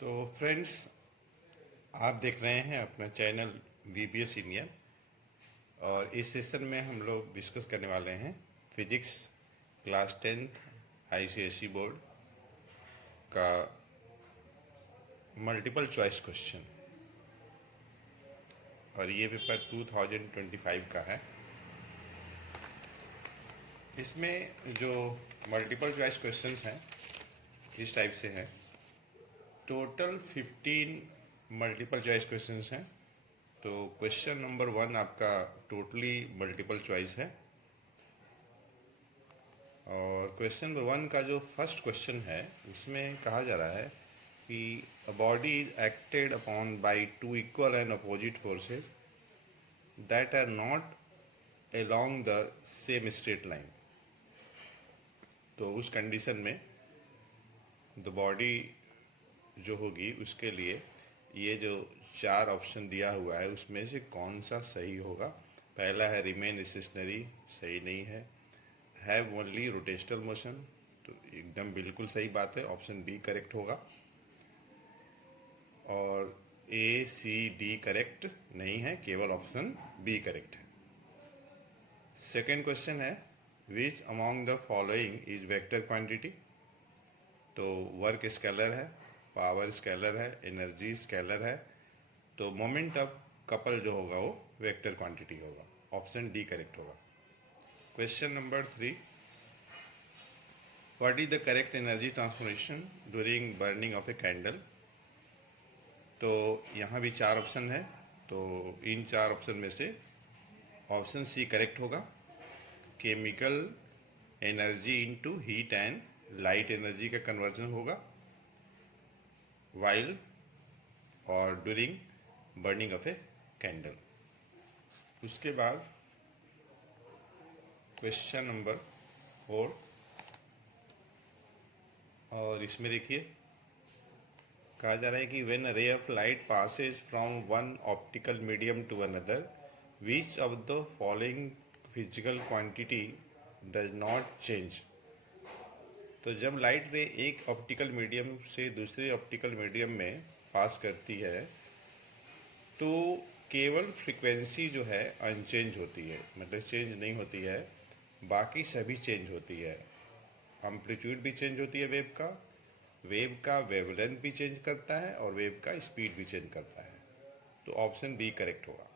तो फ्रेंड्स, आप देख रहे हैं अपना चैनल VBS सीनियर। और इस सेशन में हम लोग डिस्कस करने वाले हैं physics class 10th ICSE board का मल्टीपल चॉइस क्वेश्चन। और ये पेपर 2025 का है। इसमें जो मल्टीपल चॉइस क्वेश्चंस हैं इस टाइप से हैं। टोटल 15 मल्टीपल चॉइस क्वेश्चंस हैं। तो क्वेश्चन नंबर 1 आपका टोटली मल्टीपल चॉइस है। और क्वेश्चन नंबर 1 का जो फर्स्ट क्वेश्चन है उसमें कहा जा रहा है कि a body is acted upon by two equal and opposite forces that are not along the same straight line. तो उस कंडीशन में द बॉडी जो होगी उसके लिए ये जो 4 ऑप्शन दिया हुआ है उसमें से कौन सा सही होगा। पहला है रिमेन स्टेशनरी, सही नहीं है। हैव ओनली रोटेशनल मोशन, तो एकदम बिल्कुल सही बात है, ऑप्शन बी करेक्ट होगा। और A, C, D करेक्ट नहीं है, केवल ऑप्शन बी करेक्ट है। सेकेंड क्वेश्चन है which among the following is vector quantity. तो वर्क स्केलर है, पावर स्केलर है, एनर्जी स्केलर है। तो मोमेंट ऑफ कपल जो होगा वो वेक्टर क्वांटिटी होगा, ऑप्शन डी करेक्ट होगा। Question number 3, what is the correct energy transformation during burning of a candle. तो यहाँ भी 4 ऑप्शन है। तो इन 4 ऑप्शन में से ऑप्शन सी करेक्ट होगा। Chemical energy into heat and light energy का कन्वर्जन होगा वाइल और during burning of a candle. उसके बाद क्वेश्चन नंबर 4, और इसमें देखिए कहा जा रहा है कि when a ray of light passes from one optical medium to another which of the following physical quantity does not change. तो जब लाइट रे एक ऑप्टिकल मीडियम से दूसरे ऑप्टिकल मीडियम में पास करती है तो केवल फ्रीक्वेंसी जो है अनचेंज होती है, मतलब चेंज नहीं होती है, बाकी सभी चेंज होती है। एम्पलीट्यूड भी चेंज होती है वेव का वेवलेंथ भी चेंज करता है और वेव का स्पीड भी चेंज करता है। तो ऑप्शन बी करेक्ट होगा।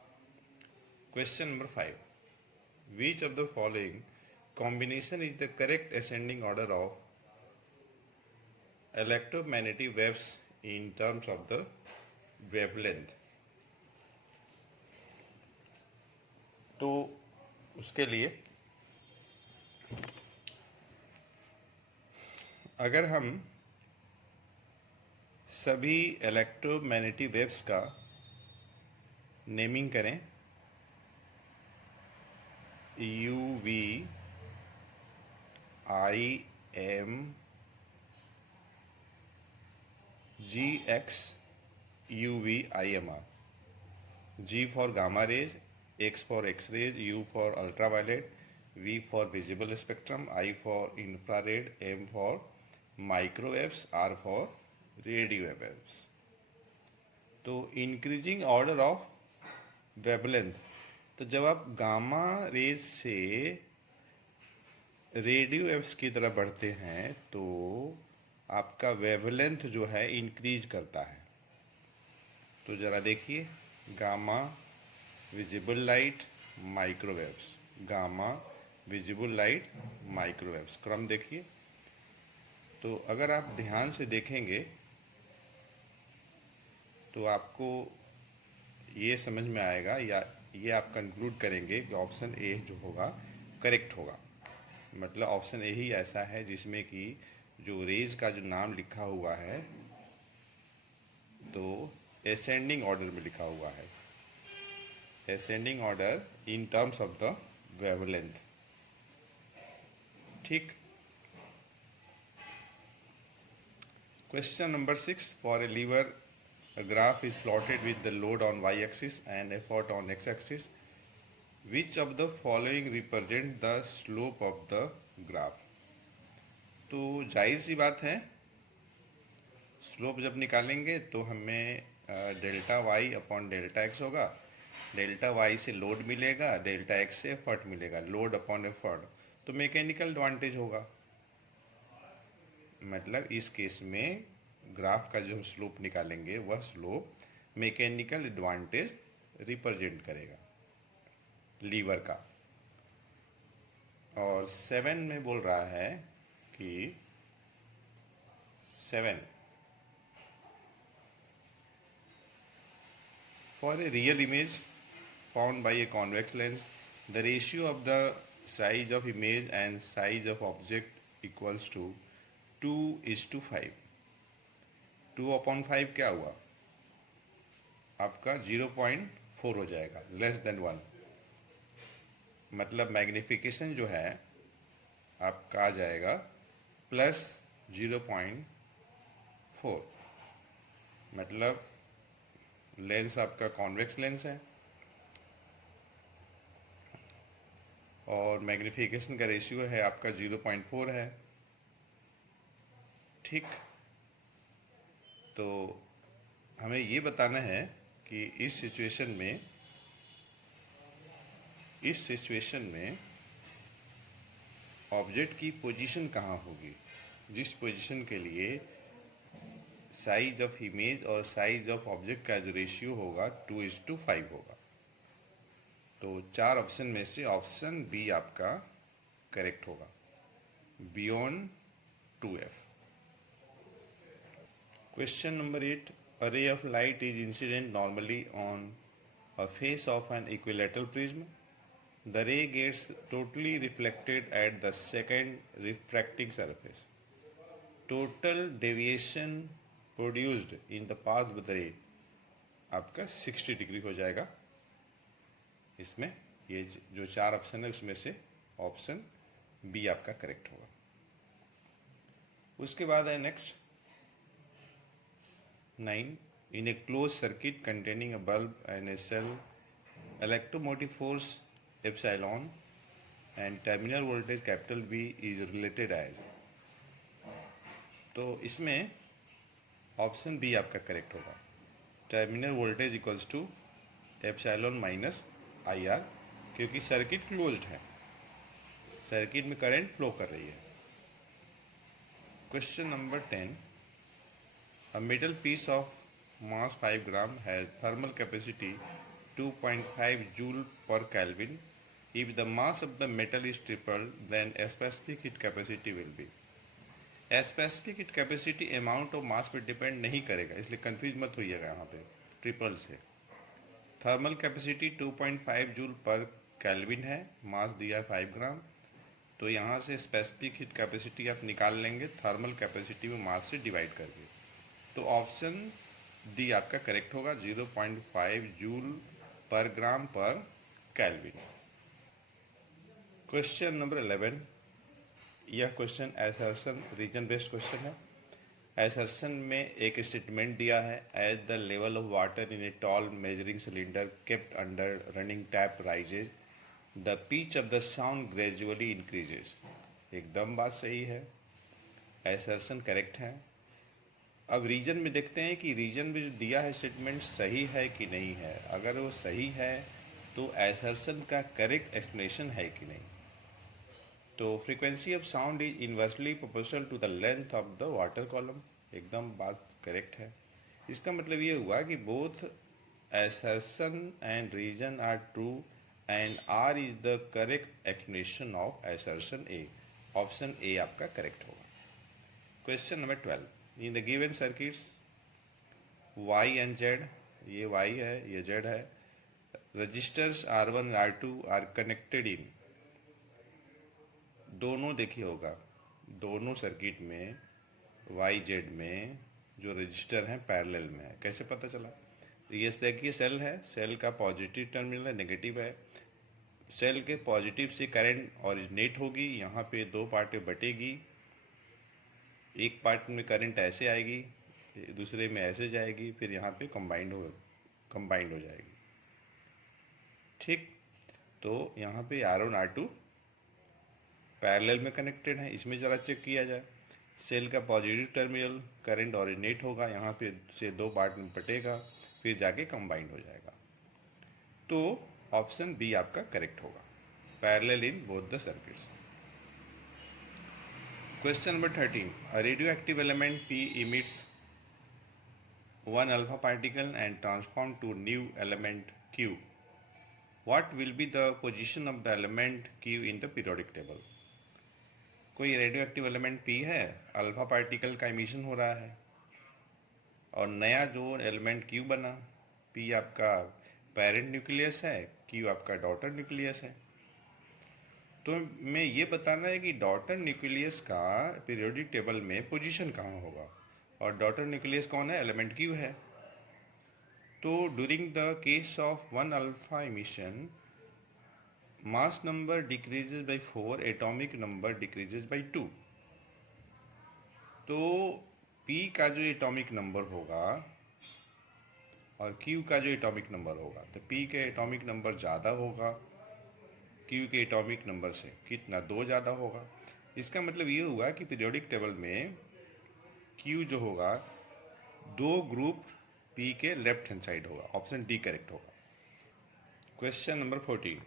Question number 5, which of the following combination is the correct ascending order of electromagnetic waves in terms of the wavelength. तो उसके लिए अगर हम सभी इलेक्ट्रोमैग्नेटिक वेव्स का नेमिंग करें, UV, IM, GX, UV, IMR, G for gamma rays, X for X rays, U for ultraviolet, V for visible spectrum, I for infrared, M for microwaves, R for radio waves। तो increasing order of wavelength, तो जब आप gamma rays से radio waves की तरफ बढ़ते हैं तो आपका वेवलेंथ जो है इंक्रीज करता है। तो ज़रा देखिए, gamma, visible light, microwaves, gamma, visible light, microwaves, क्रम देखिए। तो अगर आप ध्यान से देखेंगे तो आपको ये समझ में आएगा या ये आप कंक्लूड करेंगे कि ऑप्शन ए जो होगा करेक्ट होगा। मतलब ऑप्शन ए ही ऐसा है जिसमें कि जो रेज का जो नाम लिखा हुआ है तो असेंडिंग ऑर्डर में लिखा हुआ है, ascending order in terms of the wavelength. ठीक। Question number 6, for a lever a graph is plotted with the load on y-axis and effort on x-axis. Which of the following represent the slope of the graph? तो जाहिर सी बात है slope जब निकालेंगे तो हमें delta Y upon delta X होगा। Delta Y से लोड मिलेगा, डेल्टा एक्स से एफर्ट मिलेगा, लोड अपॉन एफर्ट, तो मैकेनिकल एडवांटेज होगा। मतलब इस केस में ग्राफ का जो हम स्लोप निकालेंगे वह स्लोप मैकेनिकल एडवांटेज रिप्रेजेंट करेगा लीवर का। और 7 में बोल रहा है कि 7 for a real image found by a convex lens, the ratio of the size of image and size of object equals to 2:5। 2/5 क्या हुआ आपका 0.4 हो जाएगा, लेस देन 1। मतलब मैग्निफिकेशन जो है आपका आ जाएगा +0.4। मतलब लेंस आपका कॉन्वेक्स लेंस है और मैग्निफिकेशन का रेशियो है आपका 0.4 है। ठीक, तो हमें ये बताना है कि इस सिचुएशन में ऑब्जेक्ट की पोजीशन कहाँ होगी, जिस पोजीशन के लिए साइज ऑफ इमेज और साइज ऑफ ऑब्जेक्ट का जो रेशियो होगा 2:5 होगा। तो 4 ऑप्शन में से ऑप्शन बी आपका करेक्ट होगा, beyond 2F। Question number 8. A ray of light is incident normally on a face of an equilateral prism. The ray gets totally reflected at the second refracting surface. Total deviation produced in the path of the ray आपका 60 degree हो जाएगा। इसमें ये जो 4 option है उसमें से option B आपका करेक्ट होगा। उसके बाद है next 9. In a closed circuit containing a bulb and a cell, electromotive force epsilon and terminal voltage capital V is related as। तो इसमें ऑप्शन बी आपका करेक्ट होगा, terminal voltage equals to epsilon minus IR, क्योंकि circuit closed है, circuit में current flow कर रही है। Question number 10. A metal piece of mass 5 gram has thermal capacity 2.5 joule per Kelvin. If the mass of the metal is tripled, then specific heat capacity will be। Specific heat capacity amount of mass पे depend नहीं करेगा, इसलिए confuse मत होइएगा यहाँ पे triple से। Thermal capacity 2.5 joule पर kelvin है, मास दिया 5 ग्राम, तो यहाँ से स्पेसिफिक हीट कैपेसिटी आप निकाल लेंगे थर्मल कैपेसिटी में मास से डिवाइड करके। तो ऑप्शन डी आपका करेक्ट होगा, 0.5 जूल पर ग्राम पर केल्विन। Question number 11. यह question assertion reason based question है। असर्शन में एक स्टेटमेंट दिया है, as the level of water in a tall measuring cylinder kept under running tap rises, the pitch of the sound gradually increases. एकदम बात सही है, असर्शन करेक्ट है। अब रीजन में देखते हैं कि रीजन में जो दिया है स्टेटमेंट सही है कि नहीं है। अगर वो सही है तो असर्शन का करेक्ट एक्सप्लेनेशन है कि नहीं। तो frequency of sound is inversely proportional to the length of the water column, एकदम बात करेक्ट है। इसका मतलब ये हुआ कि both assertion and reason are true and R is the correct explanation of assertion A. Option A आपका correct होगा। Question number 12. In the given circuits Y and Z, ये वाई है ये जेड है, registers R1 R2 are connected in. दोनों देखिए होगा, दोनों सर्किट में वाई जेड में जो रजिस्टर हैं पैरेलल में है। कैसे पता चला? तो ये देखिए सेल है, सेल का पॉजिटिव टर्मिनल है, नेगेटिव है। सेल के पॉजिटिव से करंट ओरिजिनेट होगी, यहाँ पे दो पार्ट में बटेगी, एक पार्ट में करंट ऐसे आएगी, दूसरे में ऐसे जाएगी, फिर यहाँ पे कंबाइंड हो जाएगी। ठीक, तो यहाँ पे R1 R2 पैरेलल में कनेक्टेड है। इसमें ज़रा चेक किया जाए, सेल का पॉजिटिव टर्मिनल करंट ऑरिजिनेट होगा, यहाँ पे से दो पार्ट में बटेगा, फिर जाके कंबाइंड हो जाएगा। तो ऑप्शन बी आपका करेक्ट होगा, parallel in both the circuits. Question number 13, a radioactive element P emits one alpha particle and transform to new element Q. What will be the position of the element Q in the periodic table? कोई radio active element P है, alpha particle का emission हो रहा है, और नया जो element Q बना, P आपका पेरेंट न्यूक्लियस है, Q आपका डॉटर न्यूक्लियस है। तो मैं ये बताना है कि डॉटर न्यूक्लियस का पीरियोडिक टेबल में पोजीशन कहाँ होगा, और डॉटर न्यूक्लियस कौन है, एलिमेंट Q है। तो during the case of one alpha emission, mass number decreases bye 4, atomic number decreases bye 2। तो P का जो एटॉमिक नंबर होगा और Q का जो एटॉमिक नंबर होगा, तो P के एटॉमिक नंबर ज़्यादा होगा Q के एटॉमिक नंबर से, कितना, 2 ज़्यादा होगा। इसका मतलब ये हुआ कि पीरियोडिक टेबल में Q जो होगा 2 ग्रुप P के लेफ्ट हैंड साइड होगा, ऑप्शन डी करेक्ट होगा। Question number 14,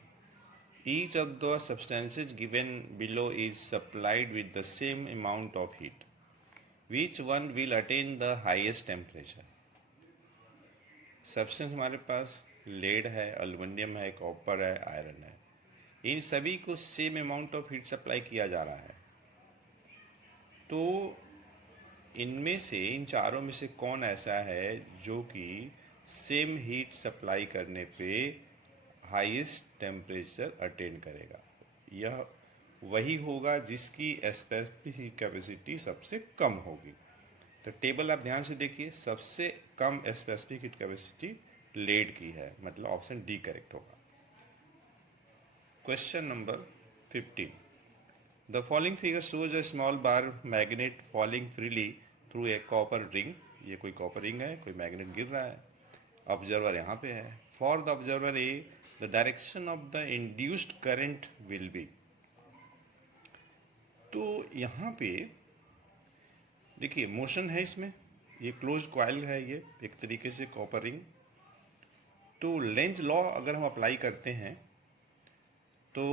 each of the substances given below is supplied with the same amount of heat. Which one will attain the highest temperature? Substance हमारे पास lead है, aluminium है, copper है, iron है, इन सभी को same amount of heat supply किया जा रहा है। तो इनमें से, इन चारों में से कौन ऐसा है जो कि सेम हीट सप्लाई करने पे हाईएस्ट टेम्परेचर अटेन करेगा? यह वही होगा जिसकी स्पेसिफिक कैपेसिटी सबसे कम होगी। तो टेबल आप ध्यान से देखिए, सबसे कम स्पेसिफिक हीट कैपेसिटी लेड की है, मतलब ऑप्शन डी करेक्ट होगा। Question number 15, the following figure shows a small bar magnet falling freely through a copper ring. ये कोई कॉपर रिंग है, कोई मैग्नेट गिर रहा है, ऑब्जर्वर यहाँ पे है। For the observer A, the direction of the induced current will be. तो यहाँ पे देखिए मोशन है इसमें, ये क्लोज कॉइल है, ये एक तरीके से कॉपर रिंग। तो लेंज लॉ अगर हम अप्लाई करते हैं तो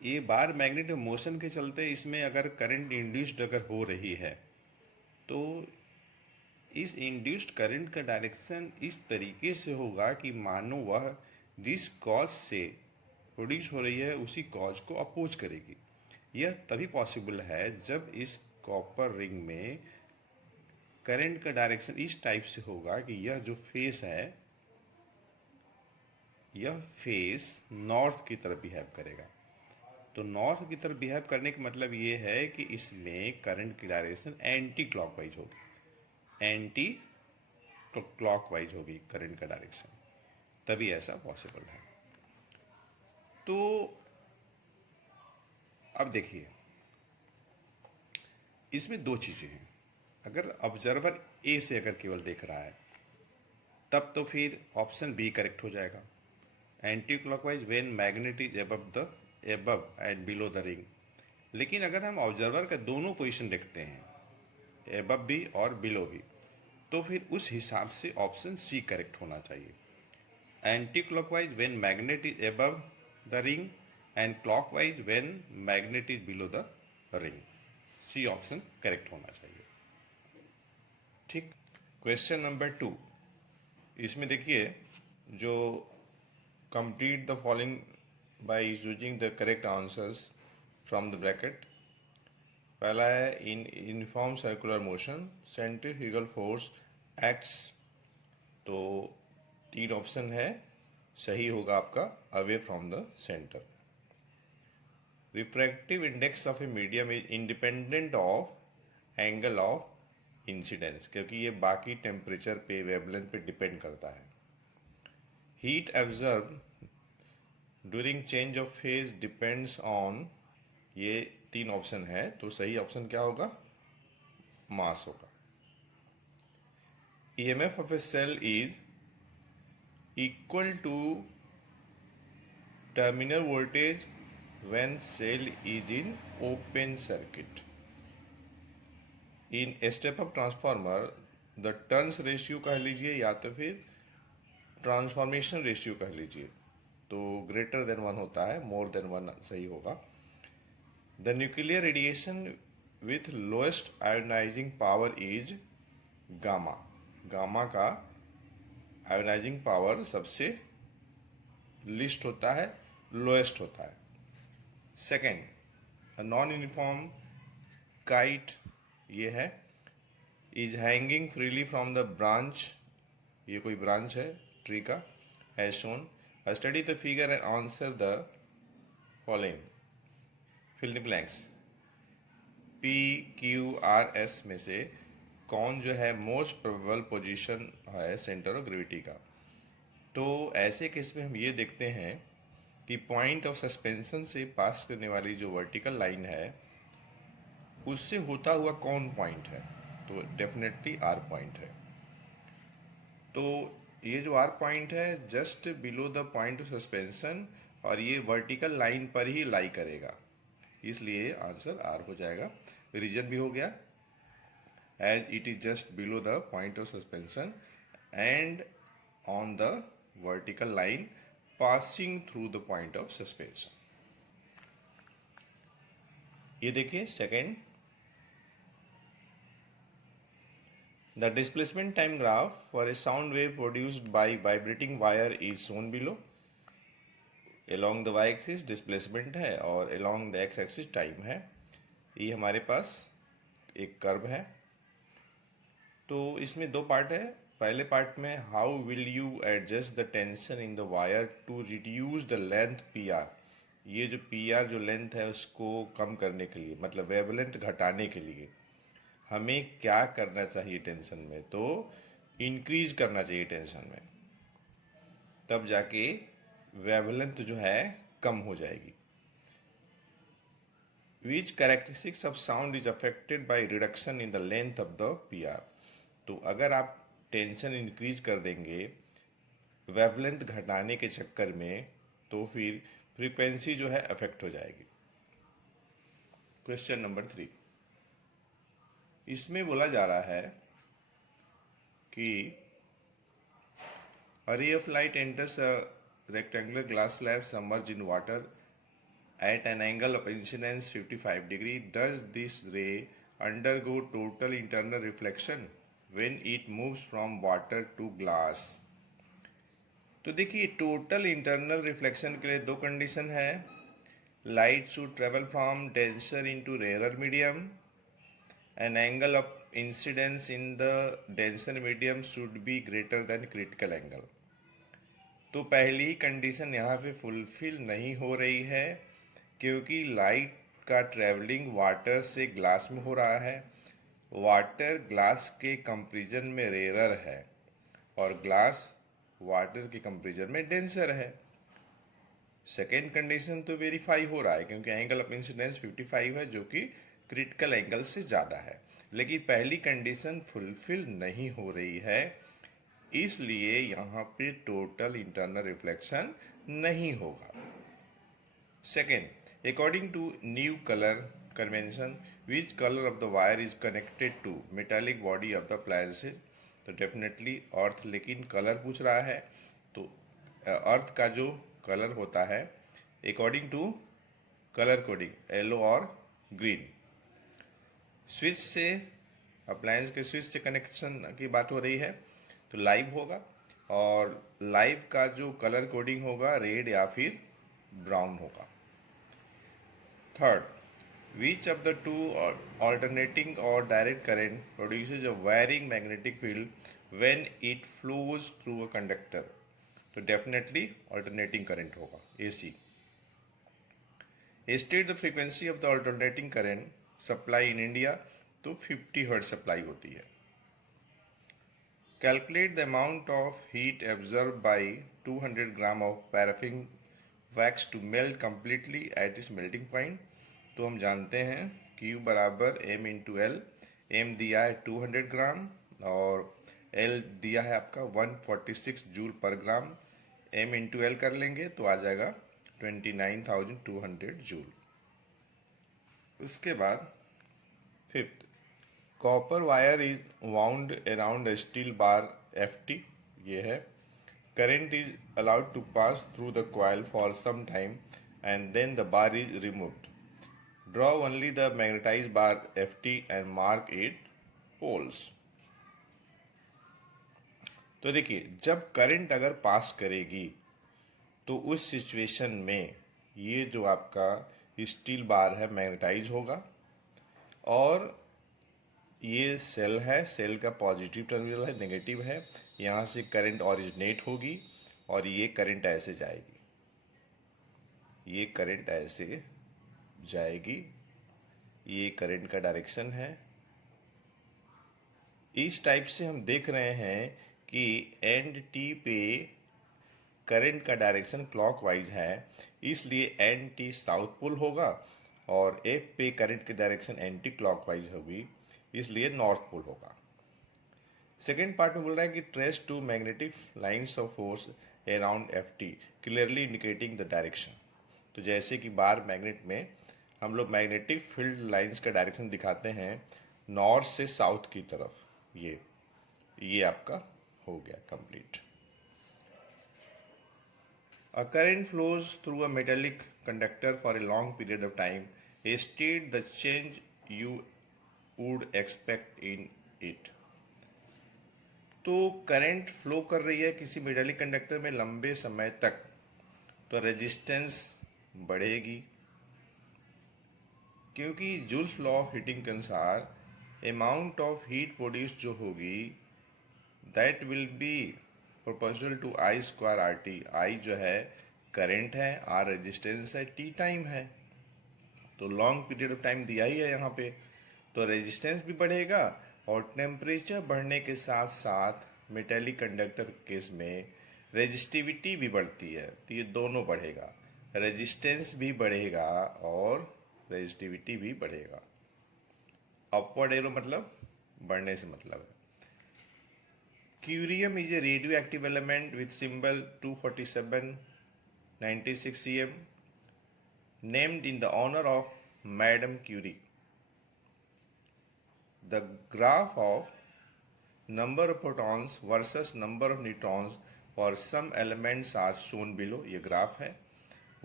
ये बार मैग्नेट मोशन के चलते इसमें अगर करंट इंड्यूस्ड अगर हो रही है, तो इस इंड्यूस्ड करंट का डायरेक्शन इस तरीके से होगा कि मानो वह जिस कॉज से प्रोड्यूस हो रही है उसी कॉज को अपोज करेगी। यह तभी पॉसिबल है जब इस कॉपर रिंग में करंट का डायरेक्शन इस टाइप से होगा कि यह जो फेस है, यह फेस नॉर्थ की तरफ बिहेव करेगा। तो नॉर्थ की तरफ बिहेव करने का मतलब ये है कि इसमें करंट की डायरेक्शन एंटी क्लॉकवाइज होगी, एंटी क्लॉकवाइज होगी करंट का डायरेक्शन, तभी ऐसा पॉसिबल है। तो अब देखिए, इसमें दो चीज़ें हैं। अगर ऑब्जर्वर ए से अगर केवल देख रहा है तब तो फिर ऑप्शन बी करेक्ट हो जाएगा, anti clockwise when magnet is above and below the ring. लेकिन अगर हम ऑब्जर्वर का दोनों पोजीशन देखते हैं, एबव भी और बिलो भी, तो फिर उस हिसाब से ऑप्शन सी करेक्ट होना चाहिए, anticlockwise when magnet is above the ring and clockwise when magnet is below the ring. C option correct होना चाहिए। ठीक। क्वेश्चन नंबर 2, इसमें देखिए जो complete the following by using the correct answers from the bracket. पहला है in uniform circular motion centrifugal force acts. तो 3 option है, सही होगा आपका away from the centre. Refractive index of a medium is independent of angle of incidence, क्योंकि ये बाकी टेम्परेचर पे, वेवलेंथ पे डिपेंड करता है। Heat एब्जर्व during change of phase depends on, ये 3 ऑप्शन है, तो सही ऑप्शन क्या होगा, मास होगा। EMF of a cell is equal to terminal voltage when cell is in open circuit. In step up transformer the turns ratio कह लीजिए या तो फिर ट्रांसफॉर्मेशन रेशियो कह लीजिए, तो ग्रेटर देन 1 होता है, मोर देन 1 सही होगा। The nuclear radiation with lowest ionising power is gamma. Gamma का आयोनाइजिंग पावर सबसे लिस्ट होता है, लोएस्ट होता है। सेकेंड, नॉन यूनिफॉर्म काइट ये है, is hanging freely from the branch, ये कोई ब्रांच है ट्री का, as shown. Study the figure and answer the following, fill the blanks. P Q R S में से कौन जो है मोस्ट प्रोबेबल पोजीशन है सेंटर ऑफ ग्रेविटी का। तो ऐसे केस में हम ये देखते हैं कि पॉइंट ऑफ सस्पेंशन से पास करने वाली जो वर्टिकल लाइन है उससे होता हुआ कौन पॉइंट है, तो डेफिनेटली आर पॉइंट है। तो ये जो आर पॉइंट है just below the point of suspension और ये वर्टिकल लाइन पर ही लाई करेगा, इसलिए आंसर आर हो जाएगा। रीजन भी हो गया, as it is just below the point of suspension and on the vertical line passing through the point of suspension. ये देखिए second, the displacement time graph for a sound wave produced by vibrating wire is shown below. along the y axis displacement है और along the x axis time है। ये हमारे पास एक curve है, तो इसमें दो पार्ट है। पहले पार्ट में how will you adjust the tension in the wire to reduce the length P R. ये जो पी आर जो लेंथ है उसको कम करने के लिए, मतलब वेवलेंथ घटाने के लिए हमें क्या करना चाहिए टेंशन में, तो इंक्रीज करना चाहिए टेंशन में, तब जाके वेवलेंथ जो है कम हो जाएगी। Which characteristics of sound is affected by reduction in the length of the P R. तो अगर आप टेंशन इंक्रीज कर देंगे वेवलेंथ घटाने के चक्कर में, तो फिर फ्रीक्वेंसी जो है अफेक्ट हो जाएगी। क्वेश्चन नंबर 3, इसमें बोला जा रहा है कि a ray of light enters a rectangular glass slab submerged in water at an angle of incidence 55 degree. Does this ray undergo total internal reflection when it moves from water to glass? तो देखिए total internal reflection के लिए दो condition है, light should travel from denser into rare medium, an angle of incidence in the denser medium should be greater than critical angle। तो पहली condition यहाँ पे फुलफिल नहीं हो रही है, क्योंकि लाइट का ट्रेवलिंग वाटर से ग्लास में हो रहा है। वाटर ग्लास के कंपेरिजन में रेयर है और ग्लास वाटर के कंपेरिजन में डेंसर है। सेकेंड कंडीशन तो वेरीफाई हो रहा है क्योंकि एंगल ऑफ इंसिडेंस 55 है, जो कि क्रिटिकल एंगल से ज़्यादा है, लेकिन पहली कंडीशन फुलफिल नहीं हो रही है, इसलिए यहाँ पे टोटल इंटरनल रिफ्लेक्शन नहीं होगा। Second, according to new colour convention which colour of the wire is connected to metallic body of the appliances. तो डेफिनेटली अर्थ, लेकिन कलर पूछ रहा है तो अर्थ का जो कलर होता है according to colour coding yellow और ग्रीन। स्विच से, अप्लायंस के स्विच से कनेक्शन की बात हो रही है तो लाइव होगा, और लाइव का जो कलर कोडिंग होगा रेड या फिर ब्राउन होगा। Third, which of the two alternating और direct current produces a wiring magnetic field when it flows through a conductor. तो डेफिनेटली ऑल्टरनेटिंग करंट होगा, AC। State the frequency of the alternating current supply in India. तो 50 hertz supply होती है। Calculate the amount of heat absorb by 200 gram of paraffin wax to melt completely at its melting point. तो हम जानते हैं Q बराबर M into L। M दिया है 200 ग्राम और L दिया है आपका 146 जूल पर ग्राम। M इंटू L कर लेंगे तो आ जाएगा 29,200 जूल। उसके बाद fifth, copper wire is wound around a steel bar FT, ये है। Current is allowed to pass through the coil for some time and then the bar is removed. Draw only the magnetized bar FT and mark it poles. तो देखिए, जब current अगर पास करेगी तो उस situation में ये जो आपका स्टील बार है मैग्नेटाइज होगा और ये सेल है, सेल का पॉजिटिव टर्मिनल है, नेगेटिव है, यहाँ से करंट ओरिजिनेट होगी और ये करंट ऐसे जाएगी, ये करंट ऐसे जाएगी, ये करंट का डायरेक्शन है। इस टाइप से हम देख रहे हैं कि एंड टी पे करंट का डायरेक्शन क्लॉकवाइज है, इसलिए एन टी साउथ पोल होगा और एफ पे करंट की डायरेक्शन एंटी क्लॉकवाइज होगी, इसलिए नॉर्थ पोल होगा। सेकेंड पार्ट में बोल रहा है कि trace two magnetic lines of force around F T clearly indicating the direction. तो जैसे कि बार मैग्नेट में हम लोग मैग्नेटिक फील्ड लाइंस का डायरेक्शन दिखाते हैं नॉर्थ से साउथ की तरफ, ये आपका हो गया complete. A current flows through a metallic conductor for a long period of time. State the change you would expect in it. तो करंट फ्लो कर रही है किसी मेटालिक कंडक्टर में लंबे समय तक, तो रेजिस्टेंस बढ़ेगी, क्योंकि जूल्स लॉ ऑफ हीटिंग के अनुसार अमाउंट ऑफ हीट प्रोड्यूस जो होगी that will be proportional to I square R T. I जो है करंट है, आर रेजिस्टेंस है, टी टाइम है, तो लॉन्ग पीरियड ऑफ टाइम दिया ही है यहाँ पे, तो रेजिस्टेंस भी बढ़ेगा और टेम्परेचर बढ़ने के साथ साथ मेटेलिक कंडक्टर केस में रेजिस्टिविटी भी बढ़ती है, तो ये दोनों बढ़ेगा, रेजिस्टेंस भी बढ़ेगा और रेजिस्टिविटी भी बढ़ेगा। अपवर्ड एरो मतलब बढ़ने से मतलब है। Curium is a radioactive element with symbol 24796 cm, named in the honor of Madame Curie. The graph of number of protons versus number of neutrons for some elements are shown below. ये graph है,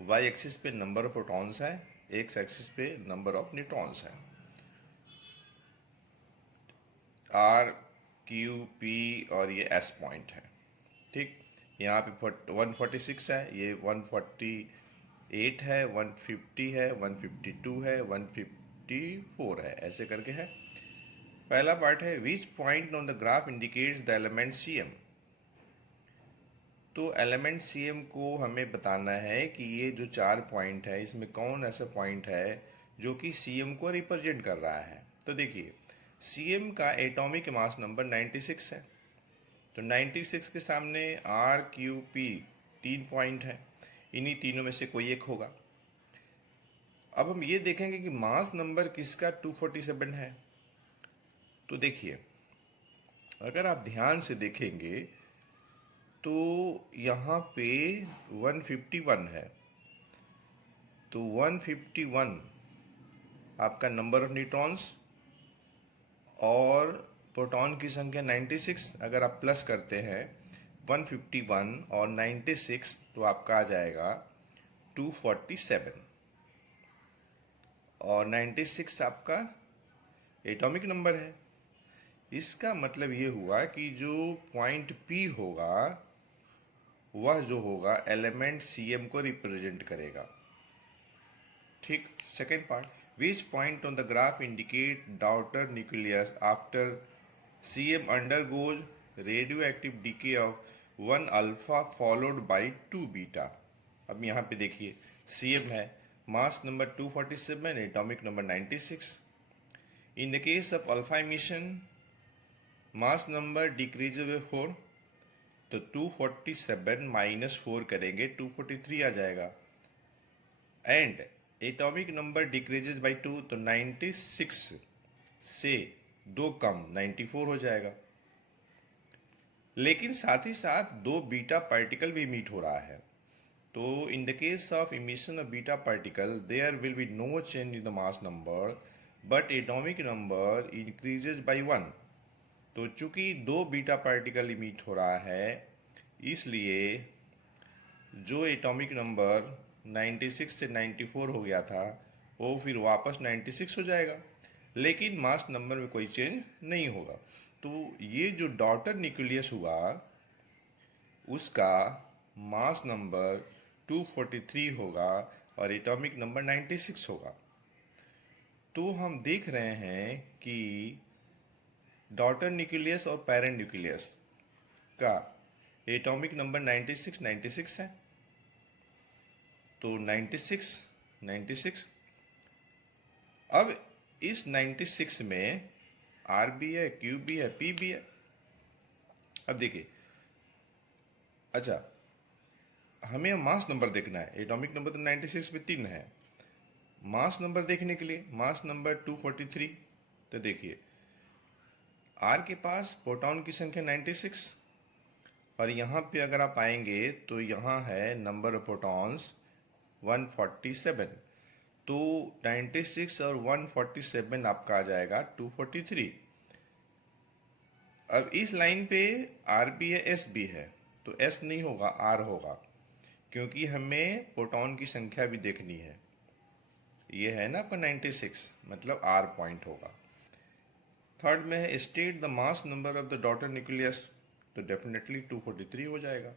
y axis पे number of protons है, x axis पे number of neutrons है। R Q P और ये S point है, ठीक। यहाँ पे 146 है, ये 148 है, 150 है, 152 है, 154 है, ऐसे करके है। पहला पार्ट है which point on the graph indicates the element C M. तो एलिमेंट सी एम को हमें बताना है कि ये जो 4 पॉइंट है इसमें कौन ऐसा पॉइंट है जो कि सी एम को रिप्रेजेंट कर रहा है। तो देखिए, सीएम का एटॉमिक मास नंबर 96 है, तो 96 के सामने आर क्यू पी 3 पॉइंट है, इन्हीं तीनों में से कोई एक होगा। अब हम ये देखेंगे कि मास नंबर किसका 247 है। तो देखिए, अगर आप ध्यान से देखेंगे तो यहाँ पे 151 है, तो 151 आपका नंबर ऑफ न्यूट्रॉन्स और प्रोटॉन की संख्या 96, अगर आप प्लस करते हैं 151 और 96 तो आपका आ जाएगा 247 और 96 आपका एटॉमिक नंबर है। इसका मतलब ये हुआ कि जो पॉइंट P होगा वह जो होगा एलिमेंट CM को रिप्रेजेंट करेगा, ठीक। Second part, which point on the graph indicate daughter nucleus after CM undergoes radioactive decay of 1 alpha followed by 2 beta। अब यहाँ पे देखिए, CM है, mass number 247, atomic number 96। In the case of alpha emission, mass number decreases by 4, तो 247 minus 4 करेंगे 243 आ जाएगा, and atomic number decreases by 2, तो 96 से 2 कम 94 हो जाएगा। लेकिन साथ ही साथ 2 बीटा पार्टिकल भी मीट हो रहा है, तो in the case of emission of beta particle, there will be no change in the mass number, but atomic number increases by 1. तो चूंकि 2 बीटा पार्टिकल इमिट हो रहा है, इसलिए जो एटॉमिक नंबर 96 से 94 हो गया था वो फिर वापस 96 हो जाएगा, लेकिन मास नंबर में कोई चेंज नहीं होगा। तो ये जो डॉटर न्यूक्लियस हुआ उसका मास नंबर 243 होगा और एटॉमिक नंबर 96 होगा। तो हम देख रहे हैं कि डॉटर न्यूक्लियस और पेरेंट न्यूक्लियस का एटॉमिक नंबर 96 है। तो 96 अब इस 96 में आर भी है, क्यू भी है, पी भी है। अब देखिए, अच्छा हमें मास नंबर देखना है। एटॉमिक नंबर तो 96 में 3 है। मास नंबर देखने के लिए मास नंबर 243, तो देखिए आर के पास प्रोटॉन की संख्या 96 और यहाँ पे अगर आप आएंगे तो यहाँ है नंबर ऑफ प्रोटॉन्स 147। तो 96 और 147 आपका आ जाएगा 243। अब इस लाइन पे आर भी है, एस भी है, तो एस नहीं होगा, आर होगा, क्योंकि हमें प्रोटॉन की संख्या भी देखनी है। ये है ना आपका 96, मतलब आर पॉइंट होगा। थर्ड में है state the mass number of the daughter nucleus, तो डेफिनेटली 243 हो जाएगा।